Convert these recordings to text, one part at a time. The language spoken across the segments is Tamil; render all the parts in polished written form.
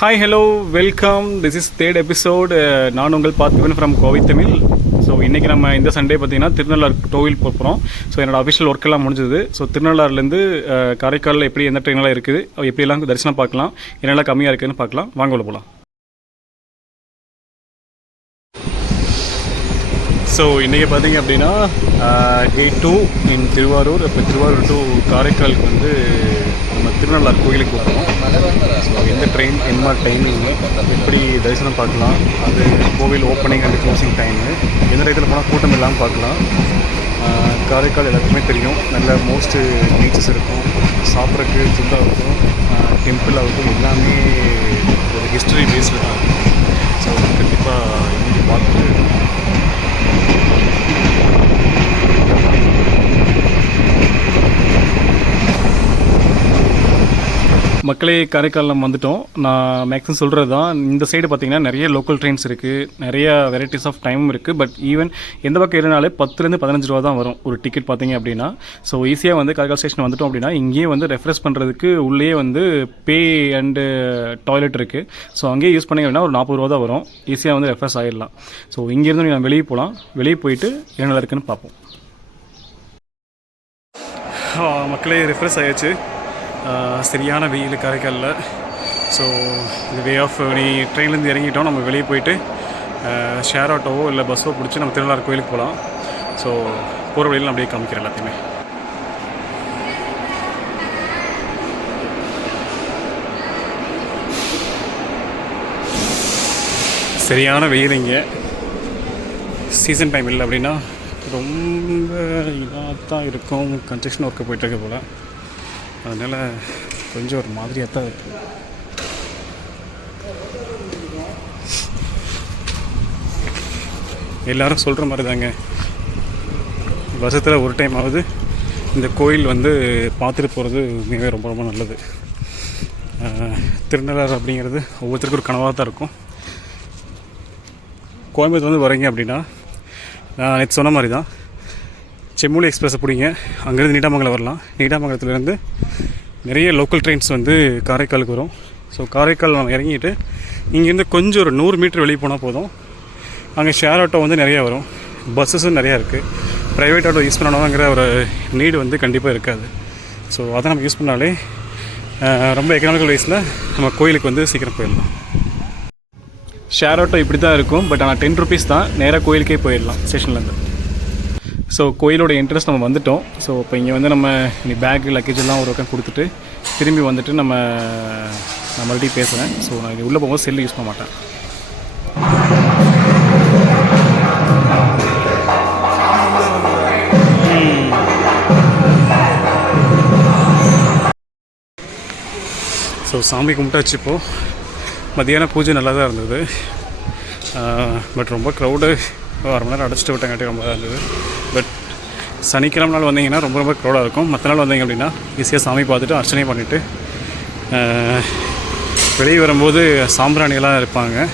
Hi hello welcome. This is third episode. நான் உங்கள் பார்த்திபன் ஃப்ரம் கோவை தமிழ். ஸோ இன்றைக்கி நம்ம இந்த சண்டே பார்த்திங்கன்னா திருநள்ளார் கோவில் போகிறோம். ஸோ என்னோடய அஃபிஷியல் ஒர்க்கெல்லாம் முடிஞ்சது. ஸோ திருநள்ளாறுலேருந்து காரைக்காலில் எப்படி எந்த ட்ரெயினெல்லாம் இருக்குது, எப்படியெல்லாம் தரிசனம் பார்க்கலாம், என்னெல்லாம் கம்மியாக இருக்குதுன்னு பார்க்கலாம். வாங்க உள்ள போகலாம். ஸோ இன்றைக்கி பார்த்திங்க அப்படின்னா டே 2 இன் திருவாரூர். இப்போ திருவாரூர் டு காரைக்காலுக்கு வந்து நம்ம திருநள்ளார் கோயிலுக்கு வரோம். ஸோ எந்த ட்ரெயின் என்ன மாதிரி டைமிங்கு, எப்படி தரிசனம் பார்க்கலாம், அது கோவில் ஓப்பனிங் அண்ட் க்ளோசிங் டைமு, எந்த டயத்தில் போனால் கூட்டம் இல்லாமல் பார்க்கலாம். காரைக்கால் எல்லாத்துக்குமே தெரியும், நல்ல மோஸ்ட்டு பீச்சஸ் இருக்கும், சாப்பிட்றதுக்கு ஃபுட்டாக இருக்கும், டெம்பிள் ஆகட்டும், எல்லாமே ஒரு ஹிஸ்ட்ரி பேஸில் தான் இருக்கும். ஸோ கண்டிப்பாக இன்றைக்கி பார்த்துட்டு மக்களே காரைக்கால் நம்ம வந்துட்டோம். நான் மேக்ஸிமம் சொல்கிறது தான், இந்த சைடு பார்த்திங்கன்னா நிறைய லோக்கல் ட்ரெயின்ஸ் இருக்குது, நிறைய வெரைட்டிஸ் ஆஃப் டைம் இருக்குது. பட் ஈவன் எந்த பக்கம் ஏறினாலே 10-15 ரூபா தான் வரும் ஒரு டிக்கெட் பார்த்திங்க அப்படின்னா. ஸோ ஈஸியாக வந்து காரைக்கால் ஸ்டேஷன் வந்துட்டோம் அப்படின்னா இங்கேயே வந்து ரெஃப்ரெஷ் பண்ணுறதுக்கு உள்ளே வந்து பே அண்டு டாய்லெட் இருக்குது. ஸோ அங்கேயே யூஸ் பண்ணிங்க அப்படின்னா ஒரு 40 ரூபா தான் வரும். ஈஸியாக வந்து ரெஃப்ரெஷ் ஆகிடலாம். ஸோ இங்கேருந்து நீங்கள் வெளியே போகலாம். வெளியே போயிட்டு என்னெல்லாம் இருக்குதுன்னு பார்ப்போம். மக்களே ரெஃப்ரெஷ் ஆகிடுச்சு. சரியான வெயில் காரைக்காலில். ஸோ இந்த வே ஆஃப் நீ ட்ரெயின்லேருந்து இறங்கிட்டோம், நம்ம வெளியே போயிட்டு ஷேர் ஆட்டோவோ இல்லை பஸ்ஸோ பிடிச்சி நம்ம திருநள்ளாறு கோயிலுக்கு போகலாம். ஸோ போகிற வழியில் நான் அப்படியே காமிக்கிறேன் எல்லாத்தையுமே. சரியான வெயில் இங்கே. சீசன் டைம் இல்லை அப்படின்னா ரொம்ப இதாக தான் இருக்கும். கன்ஸ்ட்ரக்ஷன் ஒர்க்கு போயிட்டுருக்கு போல், அதனால் கொஞ்சம் ஒரு மாதிரியாக தான் இருக்குது. எல்லோரும் சொல்கிற மாதிரி தாங்க, வருஷத்தில் ஒரு டைம் ஆகுது இந்த கோயில் வந்து பார்த்துட்டு போகிறது உண்மையாகவே ரொம்ப ரொம்ப நல்லது. திருநள்ளாறு அப்படிங்கிறது ஒவ்வொருத்தருக்கும் ஒரு கனவாக தான் இருக்கும். கோயம்புத்தூர் வந்து வரீங்க அப்படின்னா நான் நேற்று சொன்ன மாதிரி தான், செம்மொழி எக்ஸ்பிரஸை பிடிங்க, அங்கேருந்து நீடாமங்கலம் வரலாம். நீடாமங்கலத்துலேருந்து நிறைய லோக்கல் ட்ரெயின்ஸ் வந்து காரைக்காலுக்கு வரும். ஸோ காரைக்கால் நம்ம இறங்கிட்டு இங்கேருந்து கொஞ்சம் ஒரு 100 மீட்டர் வெளியே போனால் போதும், அங்கே ஷேர் ஆட்டோ வந்து நிறையா வரும், பஸ்ஸஸும் நிறையா இருக்குது. ப்ரைவேட் ஆட்டோ யூஸ் பண்ணணுங்கிற ஒரு நீடு வந்து கண்டிப்பாக இருக்காது. ஸோ அதை நம்ம யூஸ் பண்ணாலே ரொம்ப எக்கனாமிக்கல் வைஸில் நம்ம கோயிலுக்கு வந்து சீக்கிரம் போயிடலாம். ஷேர் ஆட்டோ இப்படி தான் இருக்கும், பட் ஆனால் 10 ருபீஸ் தான், நேராக கோயிலுக்கே போயிடலாம் ஸ்டேஷன்லேருந்து. ஸோ கோயிலோட இன்ட்ரெஸ்ட் நம்ம வந்துவிட்டோம். ஸோ இப்போ இங்கே வந்து நம்ம இனி பேக் லக்கேஜ் எல்லாம் ஒரு பக்கம் கொடுத்துட்டு திரும்பி வந்துட்டு நான் மறுபடியும் பேசுகிறேன். ஸோ நான் இது உள்ளே போகும்போது செல்லு யூஸ் பண்ண மாட்டேன். ஸோ சாமி கும்பிட்டாச்சு. இப்போது மத்தியானம் பூஜை நல்லா தான் இருந்தது, பட் ரொம்ப க்ரௌடு. 1/2 மணி நேரம் அடைச்சிட்டு விட்டங்காட்டி ரொம்ப தான் இருந்தது. பட் சனிக்கிழமை நாள் வந்தீங்கன்னா ரொம்ப ரொம்ப க்ரௌடாக இருக்கும். மற்ற நாள் வந்தீங்க அப்படின்னா ஈஸியாக சாமி பார்த்துட்டு அர்ச்சனை பண்ணிவிட்டு வெளியே வரும்போது சாம்பிராணியெல்லாம் இருப்பாங்க.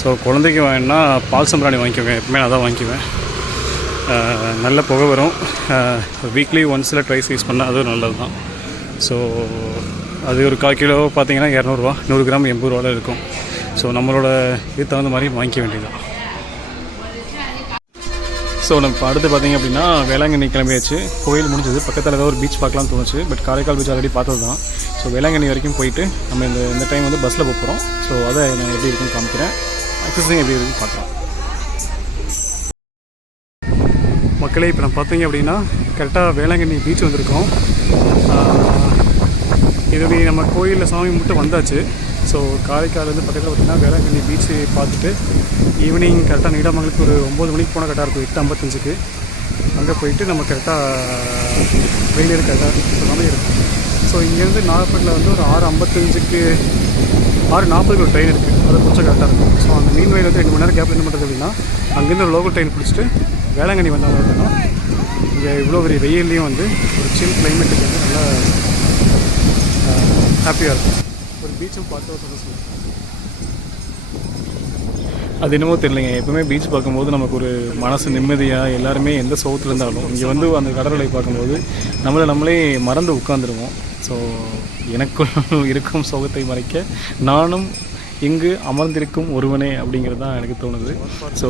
ஸோ குழந்தைக்கு வேணுன்னா பால் சாம்பிராணி வாங்கிக்குவேன், எப்பவுமே நான் தான் வாங்கிக்குவேன். நல்ல புகை வரும். வீக்லி ஒன்ஸில் ட்ரைஸ் யூஸ் பண்ணால் அதுவும் நல்லது தான். ஸோ அது ஒரு 1/4 கிலோ பார்த்தீங்கன்னா 200 ரூபா, 100 கிராம் 80 ரூபாவில் இருக்கும். ஸோ நம்மளோட இது தகுந்த மாதிரி வாங்கிக்க வேண்டியதுதான். ஸோ நம்ம அடுத்து பார்த்திங்க அப்படின்னா வேளாங்கண்ணி கிளம்பியாச்சு. கோயில் முடிஞ்சது, பக்கத்தில் ஏதாவது ஒரு பீச் பார்க்கலாம்னு தோணுச்சு. பட் காரைக்கால் பீச் ஆல்ரெடி பார்த்தது தான். ஸோ வேளாங்கண்ணி வரைக்கும் போயிட்டு நம்ம இந்த டைம் வந்து பஸ்ஸில் போகிறோம். ஸோ அதை நான் எப்படி இருக்குன்னு காமிக்கிறேன், அக்சஸிங் எப்படி இருக்குன்னு பார்க்கலாம். மக்களே இப்போ நம்ம பார்த்தீங்க அப்படின்னா கரெக்டாக வேளாங்கண்ணி பீச் வந்திருக்கோம். இது நம்ம கோயிலில் சாமி மட்டும் வந்தாச்சு. ஸோ காரைக்காலேருந்து பக்கத்தில் பார்த்திங்கன்னா வேளாங்கண்ணி பீச்சு பார்த்துட்டு ஈவினிங் கரெக்டாக நீடாமங்கலத்துக்கு ஒரு 9 மணிக்கு போனால் கரெக்டாக இருக்கும், 8:55க்கு. அங்கே போயிட்டு நம்ம கரெக்டாக வெயில் கரெக்டாக சொன்னாலும் இருக்கும். ஸோ இங்கேருந்து நாகப்பட்டில் வந்து ஒரு 6:55க்கு 6:40க்கு ஒரு ட்ரெயின் இருக்குது, அதை பிடிச்சா கரெக்டாக இருக்கும். ஸோ அந்த மீன் வயல் வந்து 2 மணி நேரம் கேப் என்ன பண்ணுறது அப்படின்னா அங்கேருந்து ஒரு லோக்கல் ட்ரெயின் பிடிச்சிட்டு வேளாங்கண்ணி வந்தாங்க அப்படின்னா இங்கே இவ்வளோ பெரிய வெயில்லையும் வந்து ஒரு சில் கிளைமேட்டுக்கு வந்து நல்லா ஹாப்பியாக இருக்கும். ஒரு பீச்சும் பார்த்து சொல்லுங்கள். அது என்னமோ தெரியலைங்க, எப்பவுமே பீச் பார்க்கும்போது நமக்கு ஒரு மனசு நிம்மதியாக, எல்லாருமே எந்த சோகத்தில் இருந்தாலும் இங்கே வந்து அந்த கடற்கரை பார்க்கும்போது நம்மளே மறந்து உட்காந்துருவோம். ஸோ எனக்குள் இருக்கும் சோகத்தை மறைக்க நானும் இங்கு அமர்ந்திருக்கும் ஒருவனே அப்படிங்கிறது தான் எனக்கு தோணுது. ஸோ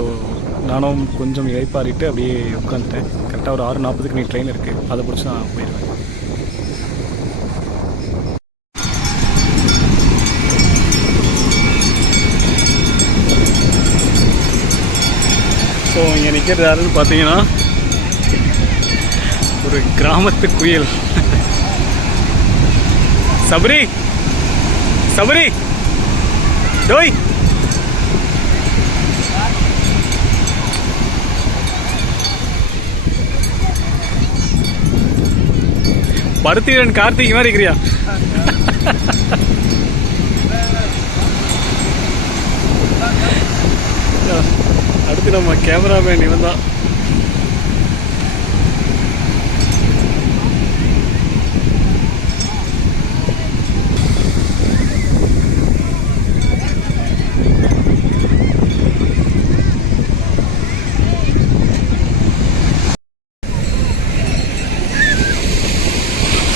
நானும் கொஞ்சம் இழைப்பாரிட்டு அப்படியே உட்காந்துட்டேன். கரெக்டாக ஒரு 6:40க்கு நீ ட்ரெயின் இருக்குது, அதை பிடிச்சி நான் போயிடுவேன். ஸோ இங்கே நிற்கிறது யாருன்னு பார்த்தீங்கன்னா ஒரு கிராமத்து குயில். சபரி சபரி டோய் பருத்திரன் கார்த்திக் மாதிரி இருக்கிறியா? அடுத்து நம்ம கேமராமேன் இவன் தான்.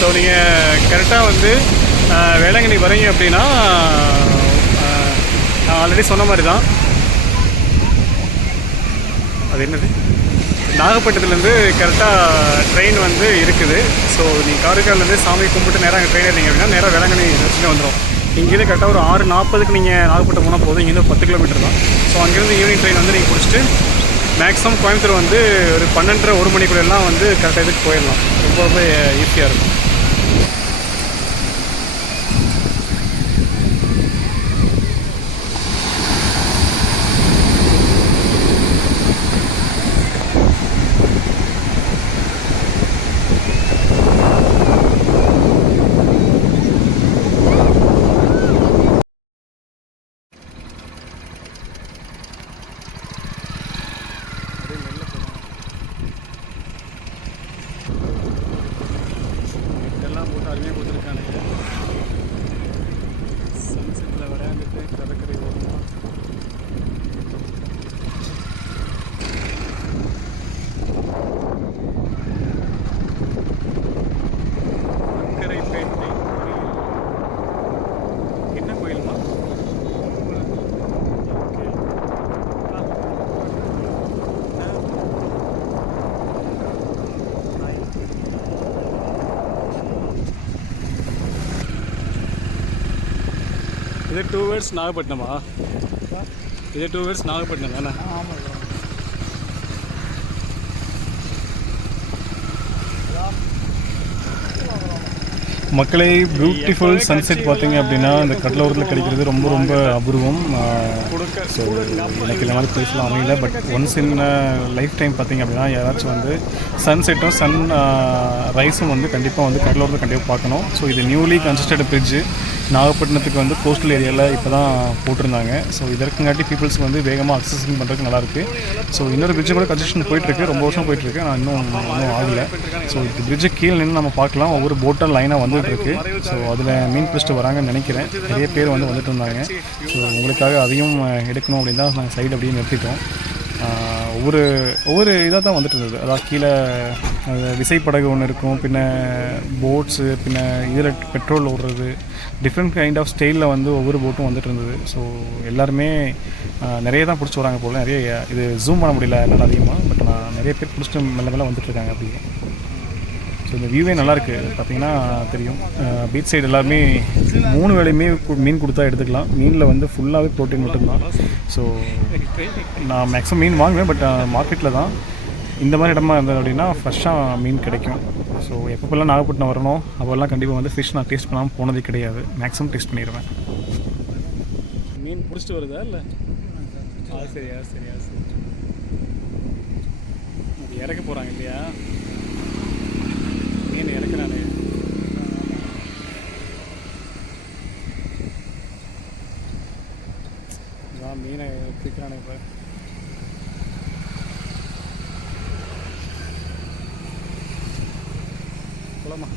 ஸோ நீங்கள் கரெக்டாக வந்து வேளாங்கண்ணி வரீங்க அப்படின்னா நான் ஆல்ரெடி சொன்ன மாதிரி தான். அது என்னது, நாகப்பட்டினத்துலேருந்து கரெக்டாக ட்ரெயின் வந்து இருக்குது. ஸோ நீங்கள் காரைக்கால்லேருந்து சாமி கும்பிட்டு நேராக அங்கே ட்ரெயின் ஏறிங்க அப்படின்னா நேராக வேளாங்கண்ணி வச்சுட்டு வந்துடும். இங்கேருந்து கரெக்டாக ஒரு 6:40க்கு நீங்கள் நாகப்பட்டினம் போனால் போதும். இங்கேருந்து 10 கிலோமீட்டர் தான். ஸோ அங்கேருந்து ஈவினிங் ட்ரெயின் வந்து நீங்கள் பிடிச்சிட்டு மேக்ஸிமம் கோயம்புத்தூர் வந்து ஒரு 12:30 1 மணிக்குள்ளெல்லாம் வந்து கரெக்டாக இதுக்கு போயிடலாம். ரொம்ப ரொம்ப ஈஸியாக இருக்கும். இதெல்லாம் போட்டு அருமையாக கொடுத்துருக்கானுங்க. சன்செட்டில் விளையாண்டுட்டு கடற்கரை ஓரமாக அக்கரைப்பேட்டை என்ன கோயிலுமா? இது 2 words நாகப்பட்டினமா? இது 2 words நாகப்பட்டினம் தானே? மக்களே, பியூட்டிஃபுல் சன்செட் பார்த்தீங்க அப்படின்னா இந்த கடலோரத்தில் கிடைக்கிறது ரொம்ப ரொம்ப அபூர்வம். ஸோ எனக்கு இந்த மாதிரி பிளேஸ்லாம் அமையல. But once in life time பார்த்தீங்க அப்படின்னா யாராச்சும் வந்து சன்செட்டும் சன் ரைஸும் வந்து கண்டிப்பாக வந்து கடலோரத்தில் கண்டிப்பாக பார்க்கணும். ஸோ இது நியூலி கன்ஸ்ட்ரக்டட் பிரிட்ஜு. நாகப்பட்டினத்துக்கு வந்து கோஸ்டல் ஏரியாவில் இப்போ தான் போட்டிருந்தாங்க. ஸோ இதற்குங்காட்டி பீப்புள்ஸ்க்கு வந்து வேகமாக அக்சஸிங் பண்ணுறதுக்கு நல்லாயிருக்கு. ஸோ இன்னொரு பிரிட்ஜு கூட கன்ஸ்ட்ரக்ஷன் போயிட்டுருக்கு, ரொம்ப வருஷம் போயிட்டுருக்கு. ஆனால் இன்னும் ஆகலை. ஸோ இந்த பிரிட்ஜு கீழே நின்று நம்ம பார்க்கலாம். ஒவ்வொரு போட்டாக லைனாக வந்துட்டுருக்கு. ஸோ அதில் மீன் பிடிச்சிட்டு வராங்கன்னு நினைக்கிறேன். நிறைய பேர் வந்து வந்துட்டு இருந்தாங்க. ஸோ உங்களுக்காக அதையும் எடுக்கணும் அப்படின்னு தான் நாங்கள் சைடு அப்படியே நிறுத்திட்டோம். ஒவ்வொரு இதாக தான் வந்துட்டு இருந்தது. அதாவது கீழே விசைப்படகு ஒன்று இருக்கும், பின்ன போட்ஸு, பின்ன இதில் பெட்ரோல் ஓடுறது, டிஃப்ரெண்ட் கைண்ட் ஆஃப் ஸ்டைலில் வந்து ஒவ்வொரு போட்டும் வந்துட்டு இருந்தது. ஸோ எல்லாருமே நிறைய தான் பிடிச்சி வராங்க போல். நிறைய இது ஜூம் பண்ண முடியல என்னால் அதிகமாக. பட் நான் நிறைய பேர் பிடிச்சிட்டு மெல்ல மெல்ல வந்துட்டுருக்காங்க அப்படியே. ஸோ இந்த வியூவே நல்லாயிருக்கு. பார்த்தீங்கன்னா தெரியும், பீச் சைடு எல்லாருமே 3 வேளையுமே மீன் கொடுத்தா எடுத்துக்கலாம். மீனில் வந்து ஃபுல்லாகவே ப்ரோட்டீன் மட்டும்தான். ஸோ நான் மேக்ஸிமம் மீன் வாங்குவேன், பட் மார்க்கெட்டில் தான். இந்த மாதிரி இடமா இருந்தது அப்படின்னா ஃப்ரெஷ்ஷாக மீன் கிடைக்கும். ஸோ எப்பப்பெல்லாம் நாகப்பட்டினம் வரணும் அப்போல்லாம் கண்டிப்பாக வந்து ஃபிஷ் நான் டேஸ்ட் பண்ணாமல் போனதே கிடையாது. மேக்ஸிமம் டேஸ்ட் பண்ணிடுவேன். மீன் பிடிச்சிட்டு வருதா இல்லை? சரியா சரி இறக்க போகிறாங்க இல்லையா? மீன் இறக்குறானே. மீனை பிடிக்கிறானே இப்போ. போலாமா?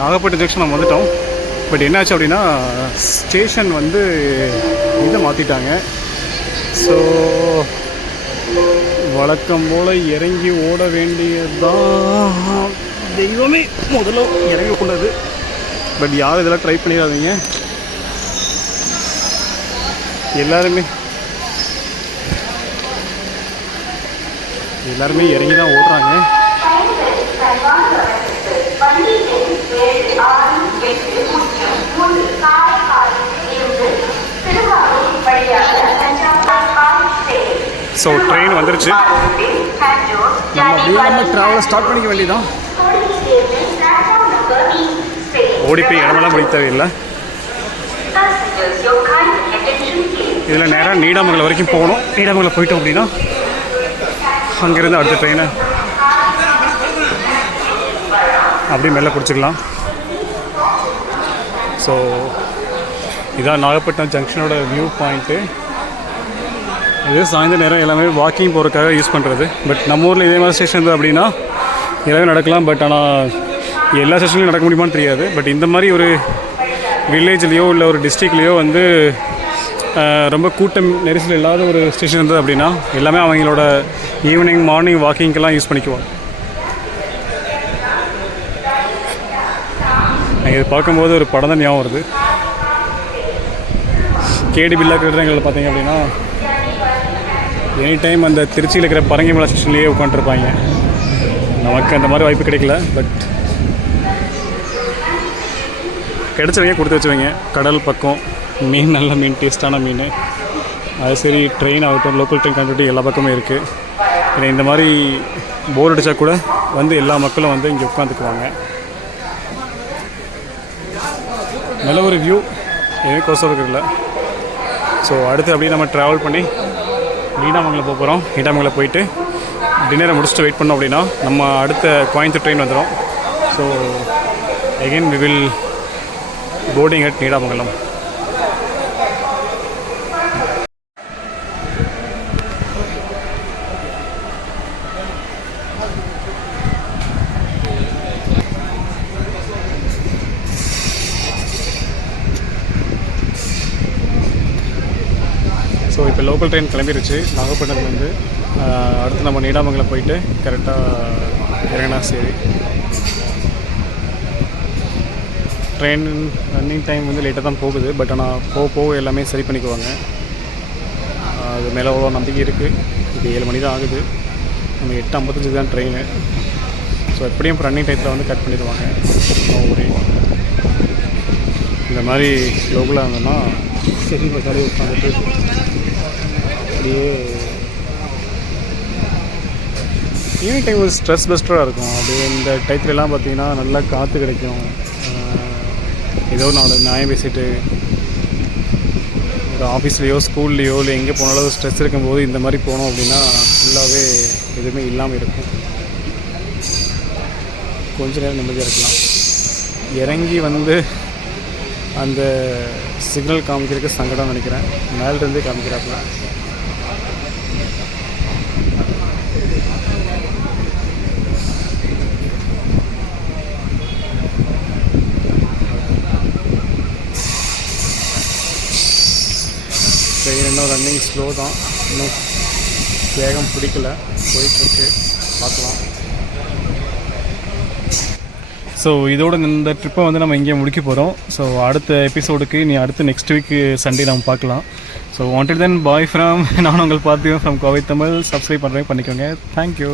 நாகப்பட்டினம் ஜங்ஷன் நம்ம வந்துட்டோம். பட் என்னாச்சு அப்படின்னா ஸ்டேஷன் வந்து இதை மாற்றிட்டாங்க. ஸோ வழக்கம் போல் இறங்கி ஓட வேண்டியதுதான். தெய்வமே முதல்ல இறங்கக்கூடாது. பட் யாரும் இதெல்லாம் ட்ரை பண்ணிடாதீங்க. எல்லாருமே இறங்கி தான் ஓடுறாங்க. ஸோ ட்ரெயின் வந்துருச்சு. நம்ம ட்ராவலை ஸ்டார்ட் பண்ணிக்க வேண்டியதான். ஓடி போய் இடமெல்லாம் முடிக்க தேவையில்லை. இதில் நேராக நீடாமங்கலம் வரைக்கும் போகணும். நீடாமங்கலம் போயிட்டோம் அப்படின்னா அங்கேருந்து அடுத்த ட்ரெயினை அப்படியே மேலே பிடிச்சிக்கலாம். ஸோ இதான் நாகப்பட்டினம் ஜங்ஷனோட வியூ பாயிண்ட்டு. இது சாயந்தர நேரம் எல்லாமே வாக்கிங் போகிறதுக்காக யூஸ் பண்ணுறது. பட் நம்ம ஊரில் இதே மாதிரி ஸ்டேஷன் இருந்தது அப்படின்னா எல்லாமே நடக்கலாம். பட் ஆனால் எல்லா ஸ்டேஷன்லையும் நடக்க முடியுமான்னு தெரியாது. பட் இந்த மாதிரி ஒரு வில்லேஜ்லேயோ இல்லை ஒரு டிஸ்ட்ரிக்ட்லேயோ வந்து ரொம்ப கூட்டம் நெரிசல் இல்லாத ஒரு ஸ்டேஷன் இருந்தது அப்படின்னா எல்லாமே அவங்களோட ஈவினிங் மார்னிங் வாக்கிங்கெல்லாம் யூஸ் பண்ணிக்குவாங்க. இது பார்க்கும்போது ஒரு படம் தான் ஞாபகம் வருது. கேடி பில்லா கட்டுறவங்களை பார்த்தீங்க அப்படின்னா எனி டைம் அந்த திருச்சியில் இருக்கிற பரங்கிமலை ஸ்டேஷன்லேயே உட்காந்துருப்பாங்க. நமக்கு அந்த மாதிரி வாய்ப்பு கிடைக்கல. பட் கிடைச்சவங்க கொடுத்து வச்சுவங்க. கடல் பக்கம் மீன், நல்ல மீன், டேஸ்ட்டான மீன். அது சரி, ட்ரெயின் ஆகட்டும், லோக்கல் ட்ரெயின் கனெக்டிவிட்டி எல்லா பக்கமும் இருக்குது. ஏன்னா இந்த மாதிரி போர் அடித்தா கூட வந்து எல்லா மக்களும் வந்து இங்கே உட்காந்துக்குவாங்க. நல்ல ஒரு வியூ, எதுவுமே கோசம் இருக்கிறதில்ல. ஸோ அடுத்து அப்படியே நம்ம ட்ராவல் பண்ணி நீடாமங்கலம் போக போகிறோம். நீடாமங்கலம் போயிட்டு டின்னரை முடிச்சுட்டு வெயிட் பண்ணோம் அப்படின்னா நம்ம அடுத்த கோயம்புத்தூர் ட்ரெயின் வந்துடும். So again we will boarding at Needamangalam. So இப்போ லோக்கல் ட்ரெயின் கிளம்பிடுச்சு நாகப்பட்டினத்துலேருந்து. அடுத்து நம்ம நீடாமங்கலம் போயிட்டு கரெக்டாக இறங்கினா சரி. ட்ரெயின் ரன்னிங் டைம் வந்து லேட்டாக தான் போகுது. பட் ஆனால் போக எல்லாமே சரி பண்ணிக்குவாங்க. அது மேலே அவ்வளோ நம்பிக்கை இருக்குது. இது 7 மணி தான் ஆகுது. நம்ம 8:55 தான் ட்ரெயின். ஸோ எப்படியும் இப்போ ரன்னிங் டைத்தில் வந்து கட் பண்ணிடுவாங்க. இந்த மாதிரி லோக்கலாக இருந்தோம்னா சரி பசாலே உட்காந்துட்டு அப்படியே ஈவினிங் டைம் ஒரு ஸ்ட்ரெஸ் பஸ்டராக இருக்கும். அப்படியே இந்த டைத்துலலாம் பார்த்திங்கன்னா நல்லா காற்று கிடைக்கும். ஏதோ நான் நியாயம் பேசிட்டு ஒரு ஆஃபீஸ்லேயோ ஸ்கூல்லையோ இல்லை எங்கே போனாலும் ஸ்ட்ரெஸ் இருக்கும்போது இந்த மாதிரி போனோம் அப்படின்னா ஃபுல்லாகவே எதுவுமே இல்லாமல் இருக்கும். கொஞ்ச நேரம் நிம்மதியாக இருக்கலாம். இறங்கி வந்து அந்த சிக்னல் காமிக்கிறதுக்கு சங்கடம் நினைக்கிறேன். மேலிருந்தே காமிக்கிறாப்புல. ட்ரெயின் இன்னும் ரன்னிங் ஸ்லோ தான். இன்னும் வேகம் பிடிக்கல, போயிட்டுருக்கு. பார்க்கலாம். ஸோ இதோட இந்த ட்ரிப்பை வந்து நம்ம இங்கே முடிக்க போகிறோம். ஸோ அடுத்த எபிசோடுக்கு அடுத்து நெக்ஸ்ட் வீக் சண்டே நம்ம பார்க்கலாம். So wanted then bye from நான் உங்கள் பார்த்திபன் ஃப்ரம் கோவை தமிழ். சப்ஸ்கிரைப் பண்ணுறேன் பண்ணிக்கோங்க. தேங்க்யூ.